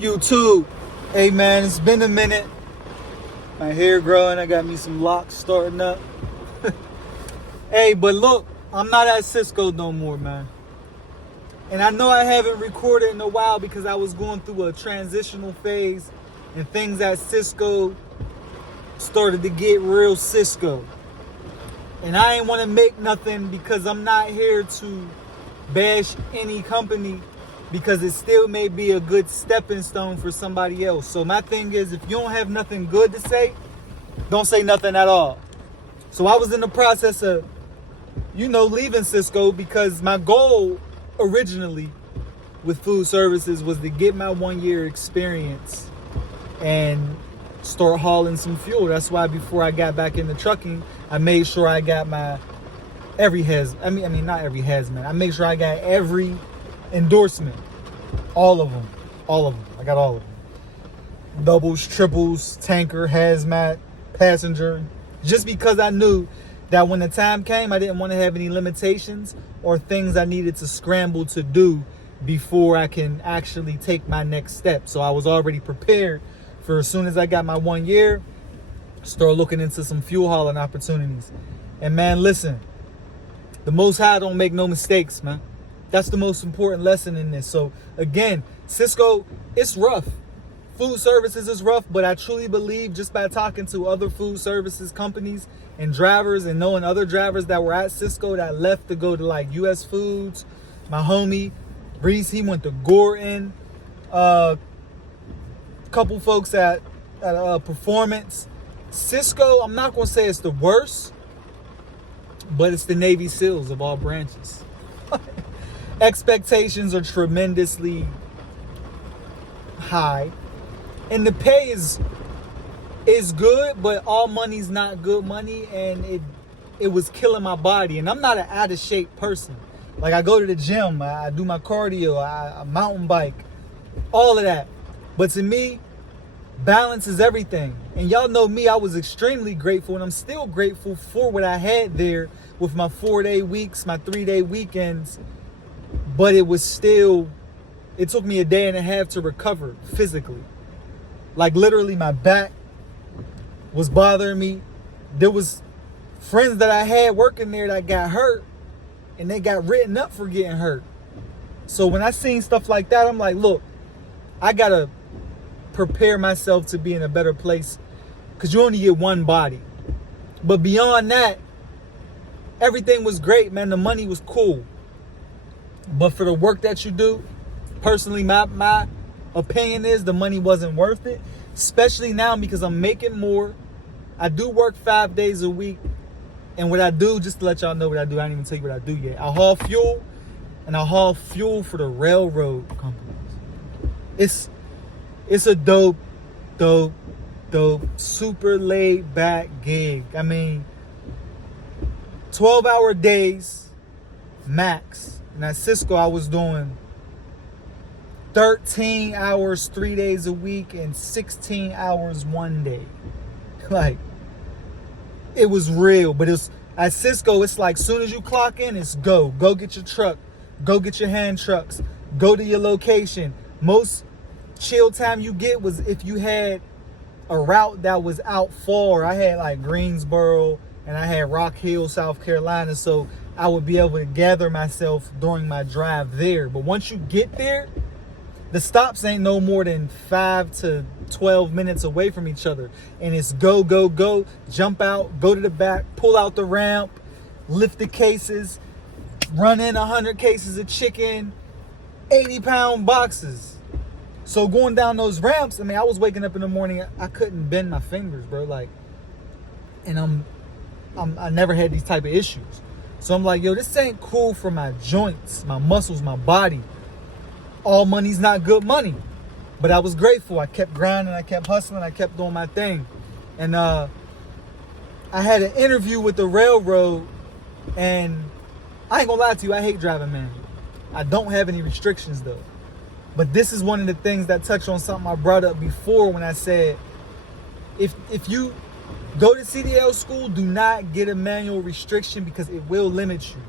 YouTube. Hey man, it's been a minute. My hair growing, I got me some locks starting up. Hey, but look, I'm not at Cisco no more, man. And I know I haven't recorded in a while because I was going through a transitional phase and things at Cisco started to get real Cisco. And I ain't want to make nothing because I'm not here to bash any company, because it still may be a good stepping stone for somebody else. So my thing is, if you don't have nothing good to say, don't say nothing at all. So I was in the process of, leaving Cisco because my goal originally with food services was to get my 1 year experience and start hauling some fuel. That's why before I got back into trucking, I made sure I got my not every hazmat. I made sure I got every endorsement. All of them. I got all of them. Doubles, triples, tanker, hazmat, passenger. Just because I knew that when the time came, I didn't want to have any limitations or things I needed to scramble to do before I can actually take my next step. So I was already prepared for, as soon as I got my 1 year, start looking into some fuel hauling opportunities. And man, listen, the Most High don't make no mistakes, man. That's the most important lesson in this. So again, Cisco, it's rough. Food services is rough, but I truly believe, just by talking to other food services companies and drivers and knowing other drivers that were at Cisco that left to go to like US Foods, my homie Reese, he went to Gordon, couple folks at Performance. Cisco, I'm not gonna say it's the worst, but it's the Navy SEALs of all branches. Expectations are tremendously high, and the pay is good, but all money's not good money, and it was killing my body. And I'm not an out of shape person. Like, I go to the gym, I do my cardio, I mountain bike, all of that. But to me, balance is everything. And y'all know me, I was extremely grateful, and I'm still grateful for what I had there with my 4-day weeks, my 3-day weekends. But it took me a day and a half to recover physically. Like, literally, my back was bothering me. There was friends that I had working there that got hurt, and they got written up for getting hurt. So when I seen stuff like that, I'm like, look, I gotta prepare myself to be in a better place, because you only get one body. But beyond that, everything was great, man. The money was cool. But for the work that you do, personally, my opinion is the money wasn't worth it. Especially now, because I'm making more. I do work 5 days a week. And what I do, just to let y'all know what I do, I didn't even tell you what I do yet. I haul fuel, and I haul fuel for the railroad companies. It's a dope, super laid back gig. I mean, 12-hour days max. And at Cisco, I was doing 13 hours 3 days a week and 16 hours 1 day. Like, it was real. But at Cisco, it's like, soon as you clock in, it's go. Go get your truck. Go get your hand trucks. Go to your location. Most chill time you get was if you had a route that was out far. I had like Greensboro, and I had Rock Hill, South Carolina. So I would be able to gather myself during my drive there. But once you get there, the stops ain't no more than 5 to 12 minutes away from each other. And it's go, go, go, jump out, go to the back, pull out the ramp, lift the cases, run in 100 cases of chicken, 80-pound boxes. So going down those ramps, I mean, I was waking up in the morning, I couldn't bend my fingers, bro. Like, and I never had these type of issues. So I'm like, yo, this ain't cool for my joints, my muscles, my body. All money's not good money. But I was grateful. I kept grinding, I kept hustling, I kept doing my thing. And I had an interview with the railroad, and I ain't gonna lie to you, I hate driving, man. I don't have any restrictions though. But this is one of the things that touched on something I brought up before when I said, if you go to CDL school, do not get a manual restriction, because it will limit you.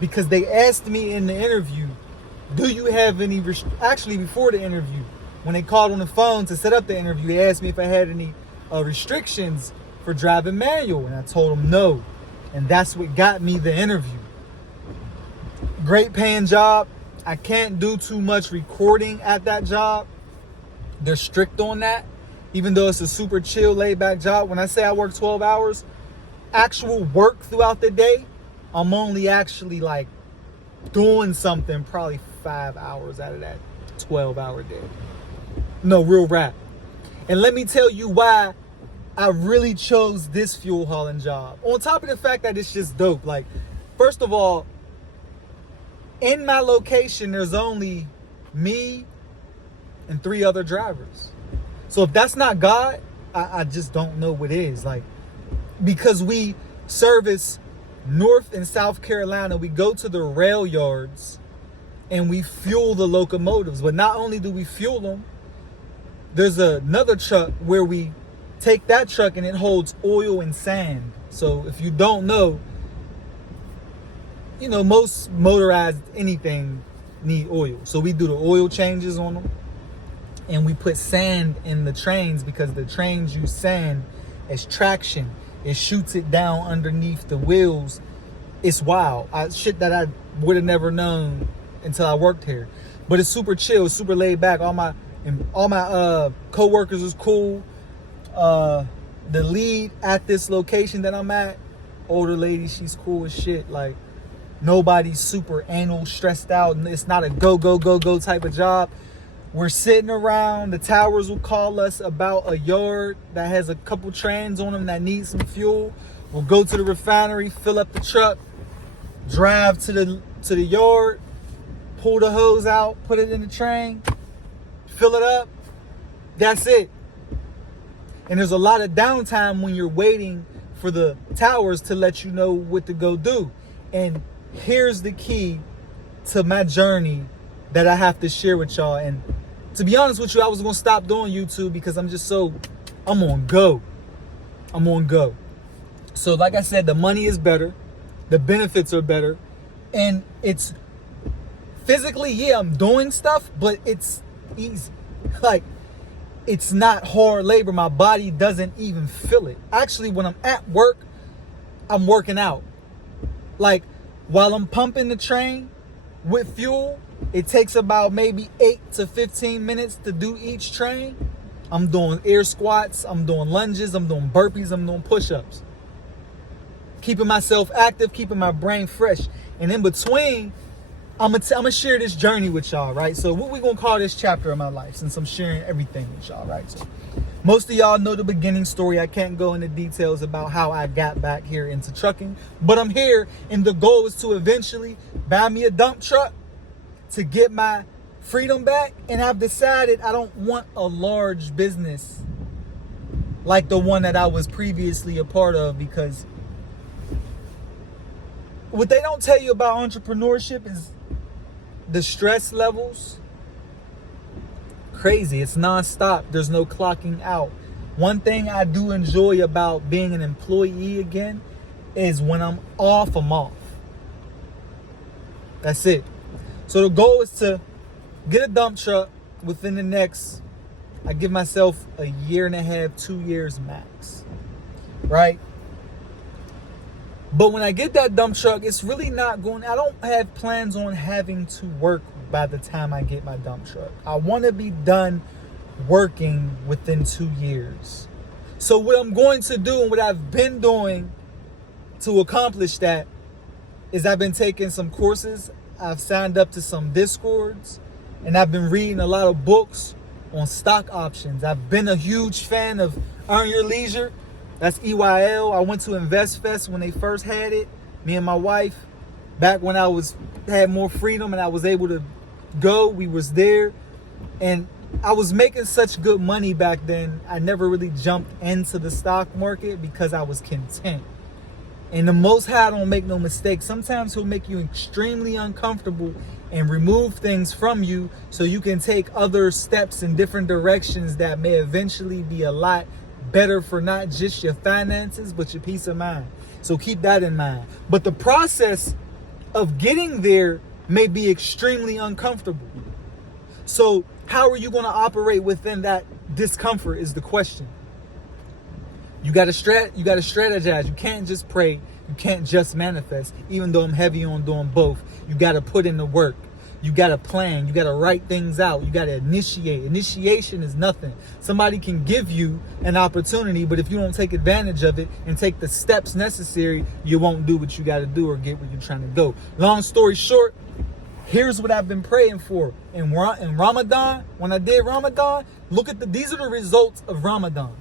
Because they asked me in the interview, do you have any, actually before the interview, when they called on the phone to set up the interview, they asked me if I had any restrictions for driving manual, and I told them no. And that's what got me the interview. Great paying job. I can't do too much recording at that job. They're strict on that, even though it's a super chill, laid back job. When I say I work 12 hours, actual work throughout the day, I'm only actually like doing something probably 5 hours out of that 12-hour day. No, real rap. And let me tell you why I really chose this fuel hauling job. On top of the fact that it's just dope. Like, first of all, in my location, there's only me and 3 other drivers. So if that's not God, I just don't know what is. Like, because we service North and South Carolina, we go to the rail yards and we fuel the locomotives. But not only do we fuel them, there's another truck where we take that truck and it holds oil and sand. So if you don't know, you know, most motorized anything need oil. So we do the oil changes on them, and we put sand in the trains because the trains use sand as traction. It shoots it down underneath the wheels. It's wild. Shit that I would have never known until I worked here. But it's super chill, super laid back. All my co-workers is cool. The lead at this location that I'm at, older lady, she's cool as shit. Like, nobody's super anal, stressed out. It's not a go type of job. We're sitting around. The towers will call us about a yard that has a couple trains on them that need some fuel. We'll go to the refinery, fill up the truck, drive to the yard, pull the hose out, put it in the train, fill it up. That's it. And there's a lot of downtime when you're waiting for the towers to let you know what to go do. And here's the key to my journey that I have to share with y'all. And to be honest with you, I was going to stop doing YouTube because I'm on go. I'm on go. So like I said, the money is better. The benefits are better. And it's physically, yeah, I'm doing stuff, but it's easy. Like, it's not hard labor. My body doesn't even feel it. Actually, when I'm at work, I'm working out. Like, while I'm pumping the train with fuel, it takes about maybe 8 to 15 minutes to do each train. I'm doing air squats, I'm doing lunges, I'm doing burpees, I'm doing push-ups. Keeping myself active, keeping my brain fresh. And in between, I'm gonna share this journey with y'all, right? So what we gonna call this chapter of my life, since I'm sharing everything with y'all, right? So most of y'all know the beginning story. I can't go into details about how I got back here into trucking, but I'm here, and the goal is to eventually buy me a dump truck to get my freedom back. And I've decided I don't want a large business like the one that I was previously a part of, because what they don't tell you about entrepreneurship is the stress levels. Crazy. It's nonstop. There's no clocking out. One thing I do enjoy about being an employee again is when I'm off, I'm off. That's it. So the goal is to get a dump truck within the next, I give myself a year and a half, 2 years max. Right? But when I get that dump truck, it's really not going, I don't have plans on having to work by the time I get my dump truck. I want to be done working within 2 years. So what I'm going to do, and what I've been doing to accomplish that, is I've been taking some courses. I've signed up to some Discords, and I've been reading a lot of books on stock options. I've been a huge fan of Earn Your Leisure. That's EYL. I went to Invest Fest when they first had it. Me and my wife, back when I had more freedom and I was able to go, we was there. And I was making such good money back then, I never really jumped into the stock market because I was content. And the Most High don't make no mistakes. Sometimes he'll make you extremely uncomfortable and remove things from you so you can take other steps in different directions that may eventually be a lot better for not just your finances, but your peace of mind. So keep that in mind. But the process of getting there may be extremely uncomfortable. So How are you going to operate within that discomfort is the question. You got to strategize. You can't just pray. You can't just manifest. Even though I'm heavy on doing both, you got to put in the work. You got to plan. You got to write things out. You got to initiate. Initiation is nothing. Somebody can give you an opportunity, but if you don't take advantage of it and take the steps necessary, you won't do what you got to do or get where you're trying to go. Long story short, here's what I've been praying for. In Ramadan, when I did Ramadan, these are the results of Ramadan.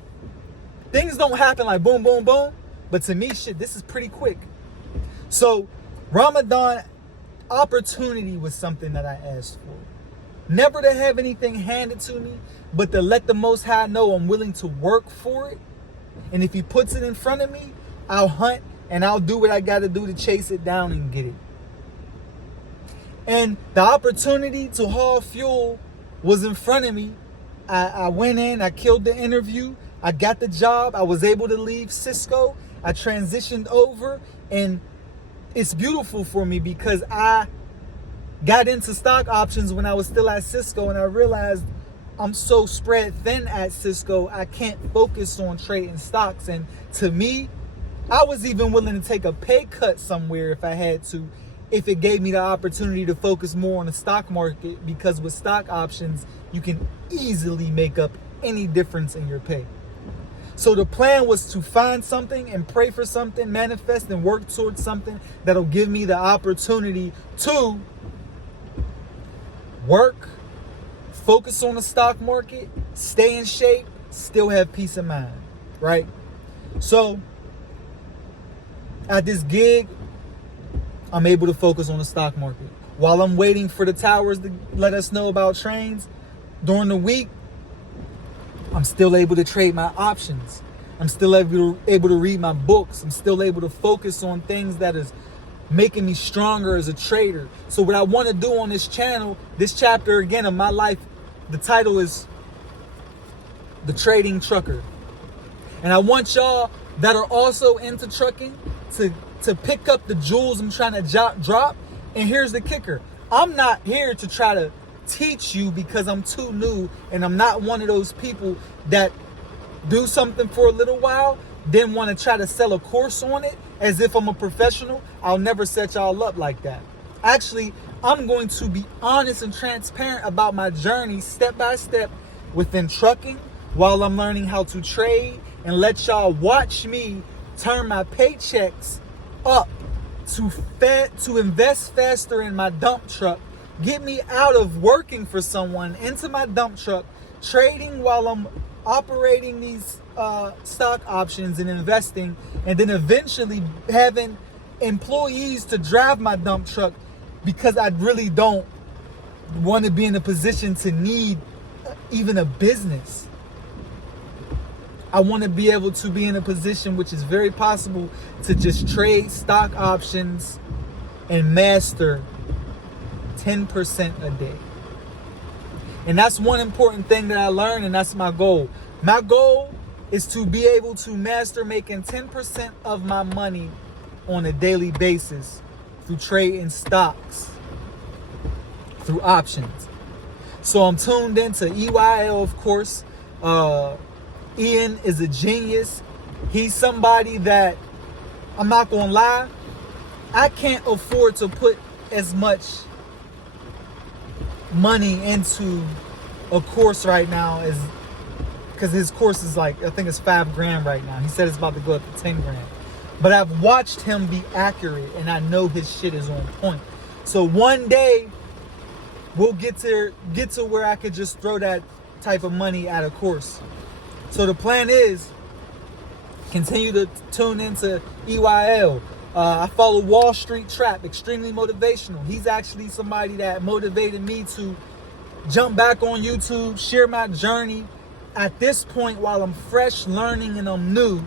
Things don't happen like boom, boom, boom. But to me, this is pretty quick. So Ramadan opportunity was something that I asked for. Never to have anything handed to me, but to let the Most High know I'm willing to work for it. And if he puts it in front of me, I'll hunt and I'll do what I got to do to chase it down and get it. And the opportunity to haul fuel was in front of me. I went in, I killed the interview, I got the job, I was able to leave Cisco, I transitioned over, and it's beautiful for me because I got into stock options when I was still at Cisco, and I realized I'm so spread thin at Cisco, I can't focus on trading stocks. And to me, I was even willing to take a pay cut somewhere if I had to, if it gave me the opportunity to focus more on the stock market, because with stock options, you can easily make up any difference in your pay. So the plan was to find something and pray for something, manifest and work towards something that'll give me the opportunity to work, focus on the stock market, stay in shape, still have peace of mind, right? So at this gig, I'm able to focus on the stock market. While I'm waiting for the towers to let us know about trains, during the week, I'm still able to trade my options. I'm still able to read my books. I'm still able to focus on things that is making me stronger as a trader. So what I want to do on this channel, this chapter again of my life, the title is The Trading Trucker. And I want y'all that are also into trucking to pick up the jewels I'm trying to drop. And here's the kicker. I'm not here to try to teach you because I'm too new, and I'm not one of those people that do something for a little while, then want to try to sell a course on it as if I'm a professional. I'll never set y'all up like that. Actually, I'm going to be honest and transparent about my journey step by step within trucking while I'm learning how to trade, and let y'all watch me turn my paychecks up to invest faster in my dump truck, get me out of working for someone into my dump truck, trading while I'm operating these stock options and investing, and then eventually having employees to drive my dump truck, because I really don't want to be in a position to need even a business. I want to be able to be in a position, which is very possible, to just trade stock options and master 10% a day. And that's one important thing that I learned, and that's my goal. My goal is to be able to master making 10% of my money on a daily basis through trading stocks, through options. So I'm tuned into EYL, of course. Ian is a genius. He's somebody that, I'm not gonna lie, I can't afford to put as much money into a course right now as, because his course is like, I think it's $5,000 right now. He said it's about to go up to $10,000. But I've watched him be accurate, and I know his shit is on point. So one day we'll get to where I could just throw that type of money at a course. So the plan is continue to tune into EYL. I follow Wall Street Trap, extremely motivational. He's actually somebody that motivated me to jump back on YouTube, share my journey at this point while I'm fresh, learning, and I'm new.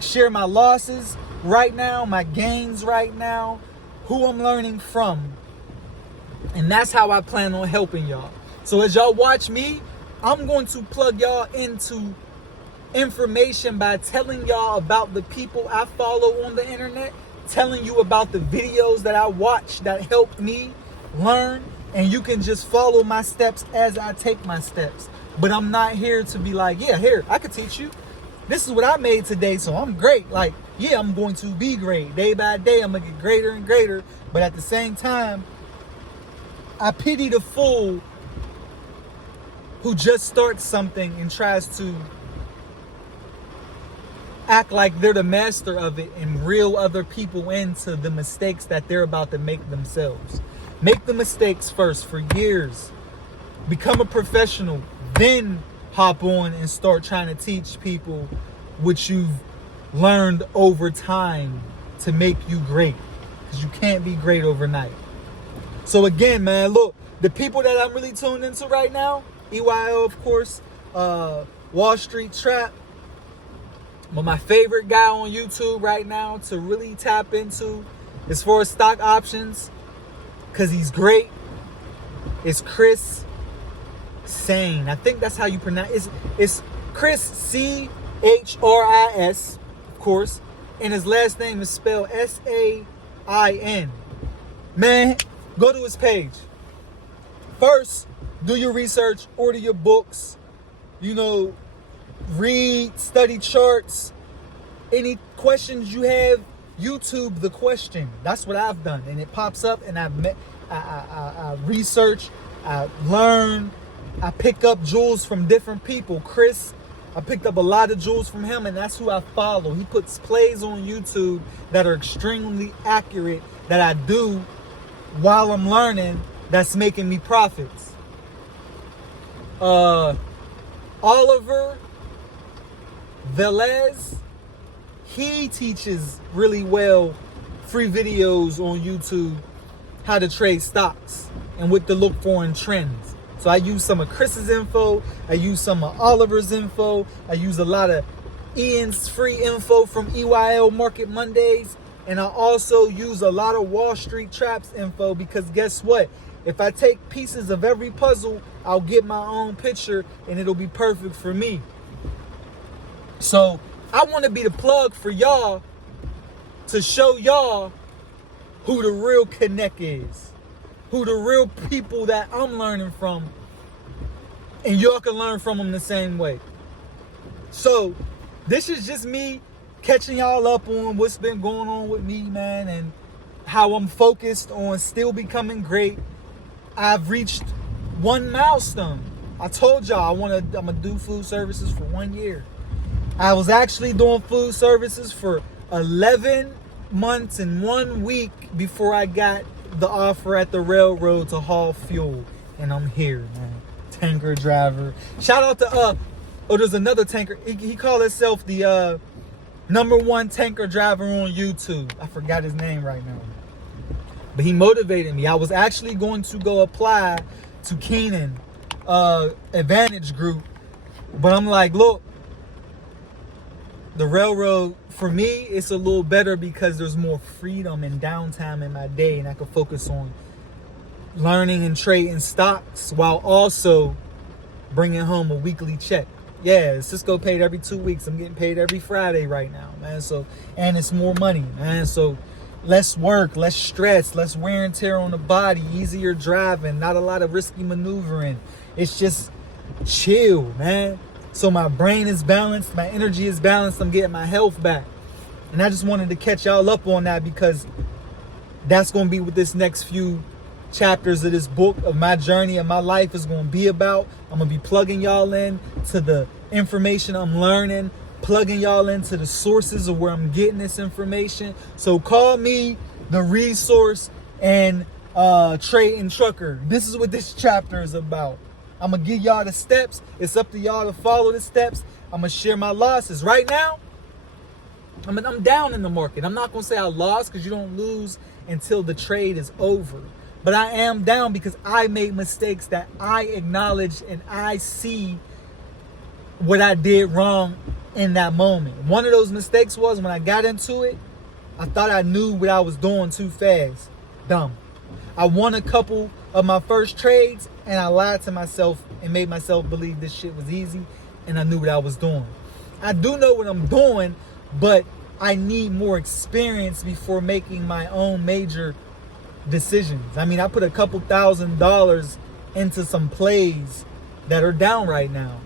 Share my losses right now, my gains right now, who I'm learning from. And that's how I plan on helping y'all. So as y'all watch me, I'm going to plug y'all into information by telling y'all about the people I follow on the internet, telling you about the videos that I watch that helped me learn, And you can just follow my steps as I take my steps. But I'm not here to be like, yeah, here, I could teach you. This is what I made today, so I'm great. Like, yeah, I'm going to be great. Day by day, I'm going to get greater and greater. But at the same time, I pity the fool who just starts something and tries to act like they're the master of it and reel other people into the mistakes that they're about to make themselves. Make the mistakes first for years. Become a professional. Then hop on and start trying to teach people what you've learned over time to make you great. Because you can't be great overnight. So again, man, look, the people that I'm really tuned into right now, EYO, of course, Wall Street Trap. But my favorite guy on YouTube right now to really tap into as far as stock options, because he's great, is Chris Sane. I think that's how you pronounce it. It's Chris, Chris, of course. And his last name is spelled Sain. Man, go to his page. First, do your research, order your books, read, study charts. Any questions you have, YouTube the question. That's what I've done. And it pops up and I research, I learn, I pick up jewels from different people. Chris, I picked up a lot of jewels from him, and that's who I follow. He puts plays on YouTube that are extremely accurate that I do while I'm learning, that's making me profits. Oliver Velez, he teaches really well, free videos on YouTube, how to trade stocks and what to look for in trends. So I use some of Chris's info, I use some of Oliver's info, I use a lot of Ian's free info from EYL Market Mondays, and I also use a lot of Wall Street Traps info, because guess what? If I take pieces of every puzzle, I'll get my own picture and it'll be perfect for me. So I want to be the plug for y'all to show y'all who the real connect is, who the real people that I'm learning from, and y'all can learn from them the same way. So this is just me catching y'all up on what's been going on with me, man, and how I'm focused on still becoming great. I've reached one milestone. I told y'all I'm gonna do food services for 1 year. I was actually doing food services for 11 months and 1 week before I got the offer at the railroad to haul fuel. And I'm here, man. Tanker driver. Shout out to, there's another tanker. He called himself the #1 tanker driver on YouTube. I forgot his name right now. But he motivated me. I was actually going to go apply to Keenan Advantage Group. But I'm like, look, the railroad, for me, it's a little better because there's more freedom and downtime in my day, and I can focus on learning and trading stocks while also bringing home a weekly check. Yeah, Cisco paid every 2 weeks. I'm getting paid every Friday right now, man. So, and it's more money, man. So less work, less stress, less wear and tear on the body, easier driving, not a lot of risky maneuvering. It's just chill, man. So my brain is balanced, my energy is balanced, I'm getting my health back. And I just wanted to catch y'all up on that, because that's going to be what this next few chapters of this book of my journey of my life is going to be about. I'm going to be plugging y'all in to the information I'm learning, plugging y'all into the sources of where I'm getting this information. So call me the resource and trading trucker. This is what this chapter is about. I'm going to give y'all the steps. It's up to y'all to follow the steps. I'm going to share my losses. Right now, I'm down in the market. I'm not going to say I lost, because you don't lose until the trade is over. But I am down because I made mistakes that I acknowledge, and I see what I did wrong in that moment. One of those mistakes was when I got into it, I thought I knew what I was doing too fast. Dumb. I won a couple of my first trades, and I lied to myself and made myself believe this shit was easy, and I knew what I was doing. I do know what I'm doing, but I need more experience before making my own major decisions. I mean, I put a couple $1,000s into some plays that are down right now.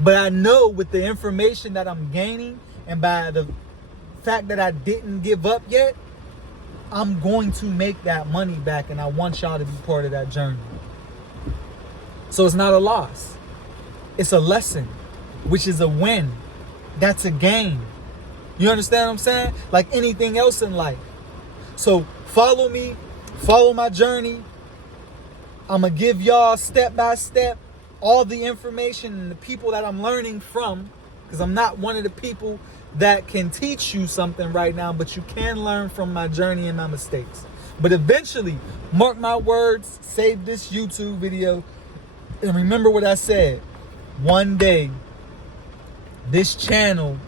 But I know with the information that I'm gaining and by the fact that I didn't give up yet, I'm going to make that money back, and I want y'all to be part of that journey. So it's not a loss. It's a lesson, which is a win. That's a gain. You understand what I'm saying? Like anything else in life. So follow me, follow my journey. I'm going to give y'all step by step all the information and the people that I'm learning from, because I'm not one of the people that can teach you something right now, but you can learn from my journey and my mistakes. But eventually, mark my words, save this YouTube video, and remember what I said. One day, this channel,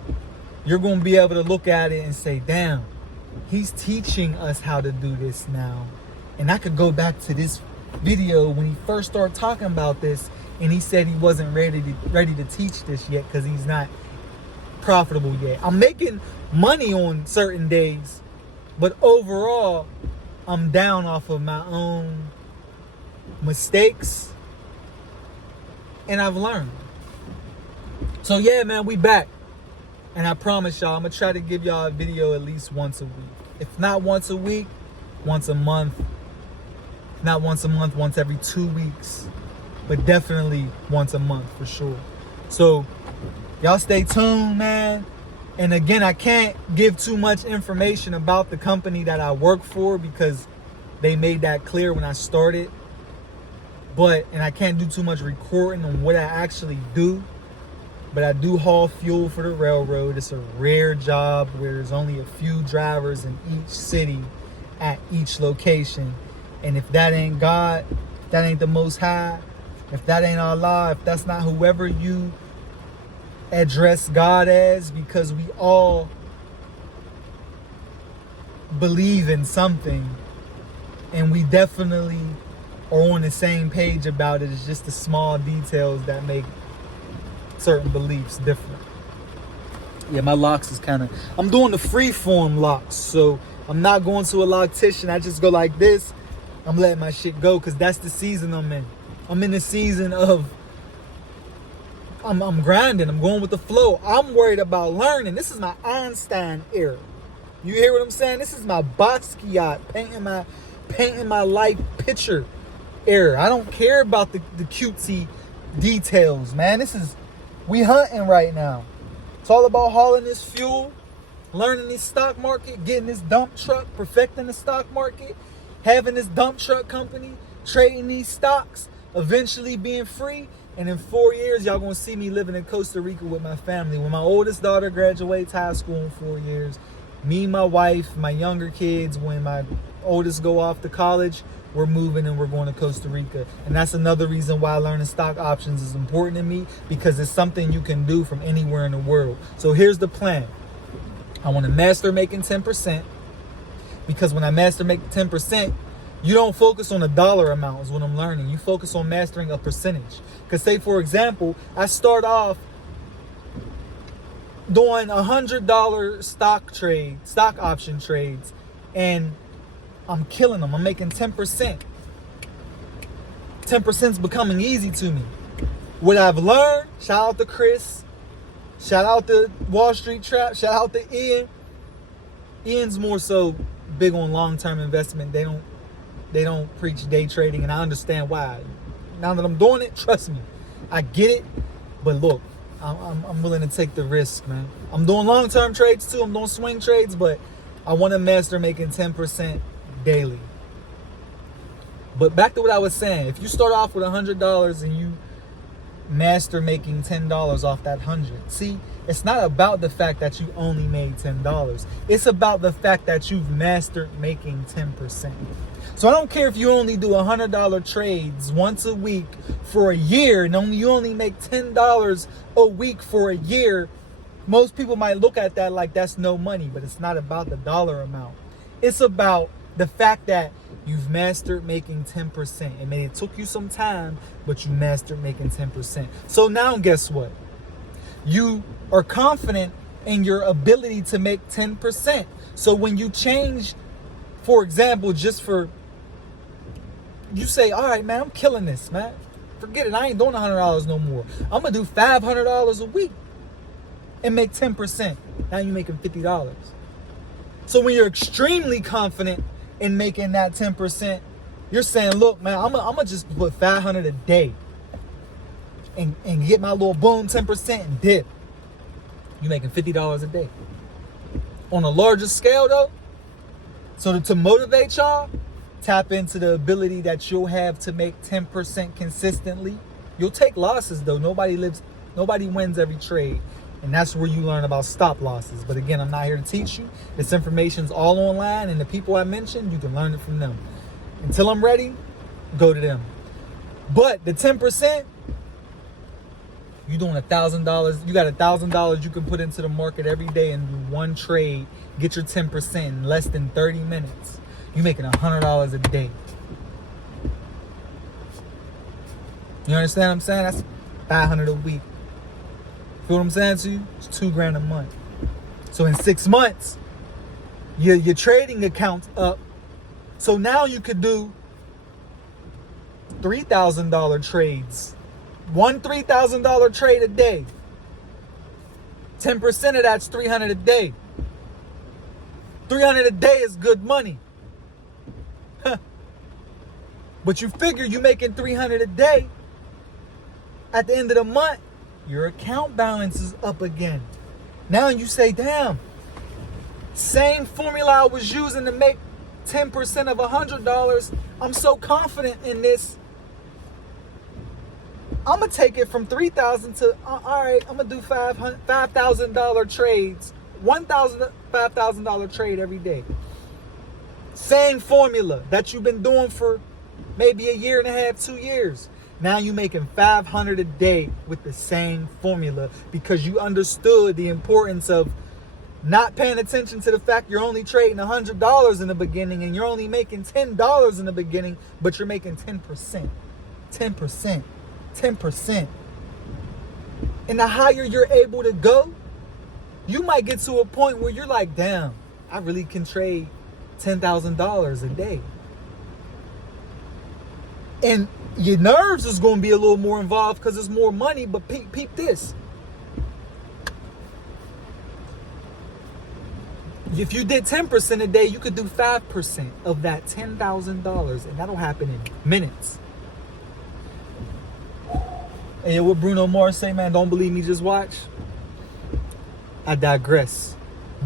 you're going to be able to look at it and say, damn, he's teaching us how to do this now. And I could go back to this video when he first started talking about this, and he said he wasn't ready to teach this yet because he's not profitable yet. I'm making money on certain days, but overall, I'm down off of my own mistakes, and I've learned. So yeah, man, we back. And I promise y'all, I'm going to try to give y'all a video at least once a week. If not once a week, once a month. If not once a month, once every 2 weeks. But definitely once a month for sure. So y'all stay tuned, man. And again, I can't give too much information about the company that I work for because they made that clear when I started. And I can't do too much recording on what I actually do. But I do haul fuel for the railroad. It's a rare job where there's only a few drivers in each city at each location. And if that ain't God, if that ain't the Most High, if that ain't Allah, if that's not whoever you address God as, because we all believe in something and we definitely are on the same page about it. It's just the small details that make certain beliefs different. Yeah, my locks is kind of, I'm doing the freeform locks, so I'm not going to a loctician. I just go like this. I'm letting my shit go because that's the season I'm in. I'm in the season of I'm grinding. I'm going with the flow. I'm worried about learning. This is my Einstein era. You hear what I'm saying? This is my Basquiat painting my life picture era. I don't care about the cutesy details, man. We hunting right now. It's all about hauling this fuel, learning this stock market, getting this dump truck, perfecting the stock market, having this dump truck company, trading these stocks, eventually being free. And in 4 years, y'all gonna see me living in Costa Rica with my family. When my oldest daughter graduates high school in 4 years, me, my wife, my younger kids, when my oldest go off to college, we're moving and we're going to Costa Rica. And that's another reason why learning stock options is important to me, because it's something you can do from anywhere in the world. So here's the plan. I want to master making 10%, because when I master make 10%, you don't focus on a dollar amount is what I'm learning. You focus on mastering a percentage. Because say, for example, I start off doing $100 stock option trades, and I'm killing them. I'm making 10%. 10% is becoming easy to me. What I've learned, shout out to Chris, shout out to Wall Street Trap, shout out to Ian. Ian's more so big on long-term investment. They don't preach day trading, and I understand why. Now that I'm doing it, trust me, I get it. But look, I'm willing to take the risk, man. I'm doing long-term trades too. I'm doing swing trades, but I want to master making 10% daily. But back to what I was saying. If you start off with $100 and you master making $10 off that 100, see, it's not about the fact that you only made $10. It's about the fact that you've mastered making 10%. So I don't care if you only do $100 trades once a week for a year, and you only make $10 a week for a year. Most people might look at that like that's no money, but it's not about the dollar amount. It's about the fact that you've mastered making 10%. And it took you some time, but you mastered making 10%. So now guess what? You are confident in your ability to make 10%. So when you change, for example, just for you say, all right, man, I'm killing this, man. Forget it. I ain't doing $100 no more. I'm going to do $500 a week and make 10%. Now you're making $50. So when you're extremely confident in making that 10%, you're saying, look, man, I'm going to just put $500 a day and get my little boom 10% and dip. You're making $50 a day. On a larger scale, though, so to motivate y'all, tap into the ability that you'll have to make 10% consistently. You'll take losses, though. Nobody wins every trade. And that's where you learn about stop losses. But again, I'm not here to teach you. This information's all online, and the people I mentioned, you can learn it from them. Until I'm ready, go to them. But the 10%, you're doing $1,000. You got $1,000 you can put into the market every day and do one trade. Get your 10% in less than 30 minutes. You're making $100 a day. You understand what I'm saying? That's $500 a week. Feel what I'm saying to you? It's $2,000 a month. So in 6 months, your trading account's up. So now you could do $3,000 trades. One $3,000 trade a day. 10% of that's $300 a day. $300 a day is good money. But you figure you're making $300 a day. At the end of the month, your account balance is up again. Now you say, damn, same formula I was using to make 10% of $100. I'm so confident in this. I'm going to take it from $3,000 to, all right, I'm going to do $5,000 trades. $5,000 trade every day. Same formula that you've been doing for maybe a year and a half, 2 years. Now you're making $500 a day with the same formula because you understood the importance of not paying attention to the fact you're only trading $100 in the beginning and you're only making $10 in the beginning, but you're making 10%. 10%. 10%. And the higher you're able to go, you might get to a point where you're like, damn, I really can trade $10,000 a day. And your nerves is going to be a little more involved because it's more money, but peep this. If you did 10% a day, you could do 5% of that $10,000, and that'll happen in minutes. And what Bruno Mars say, man, don't believe me, just watch. I digress.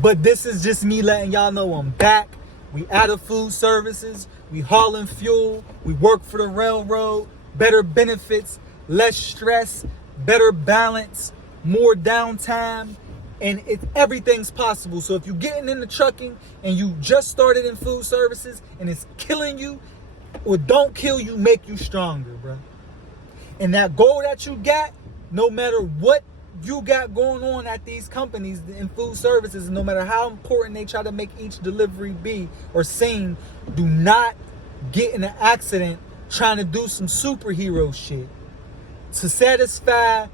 But this is just me letting y'all know I'm back. We out of food services. We hauling fuel. We work for the railroad. Better benefits, less stress, better balance, more downtime. And everything's possible. So if you're getting into trucking and you just started in food services and it's killing you, or don't kill you, make you stronger, bro. And that goal that you got, no matter what you got going on at these companies in food services, no matter how important they try to make each delivery be or seem, do not get in an accident trying to do some superhero shit to satisfy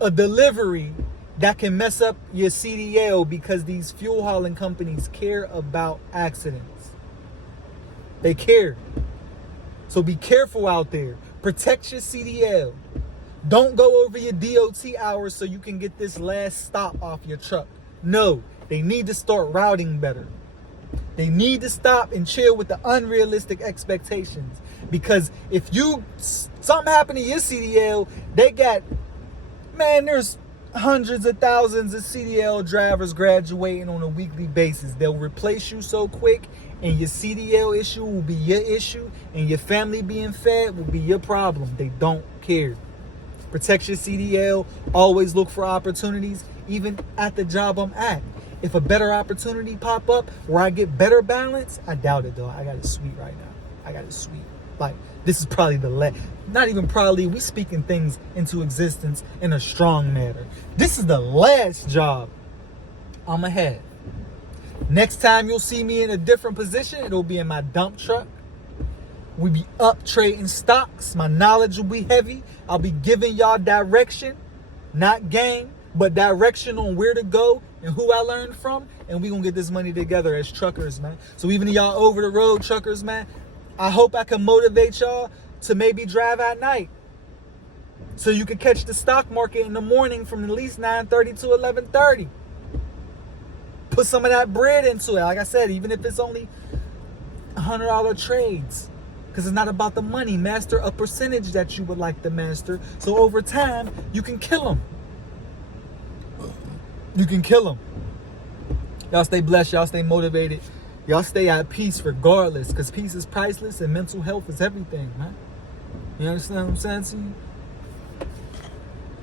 a delivery that can mess up your CDL, because these fuel hauling companies care about accidents. They care. So be careful out there. Protect your CDL. Don't go over your DOT hours so you can get this last stop off your truck. No, they need to start routing better. They need to stop and chill with the unrealistic expectations. Because if something happened to your CDL, there's hundreds of thousands of CDL drivers graduating on a weekly basis. They'll replace you so quick, and your CDL issue will be your issue, and your family being fed will be your problem. They don't care. Protect your CDL. Always look for opportunities, even at the job I'm at. If a better opportunity pop up where I get better balance, I doubt it though. I got it sweet right now. I got it sweet. Like, this is probably the last, not even probably, we speaking things into existence in a strong manner. This is the last job I'm gonna have. Next time you'll see me in a different position, it'll be in my dump truck. We be up trading stocks. My knowledge will be heavy. I'll be giving y'all direction, not game, but direction on where to go and who I learned from. And we gonna get this money together as truckers, man. So even y'all over the road truckers, man, I hope I can motivate y'all to maybe drive at night, so you can catch the stock market in the morning from at least 9:30 to 11:30. Put some of that bread into it. Like I said, even if it's only $100 trades, because it's not about the money. Master a percentage that you would like to master, so over time you can kill them. You can kill them. Y'all stay blessed. Y'all stay motivated. Y'all stay at peace regardless, because peace is priceless and mental health is everything, man. You understand what I'm saying to you?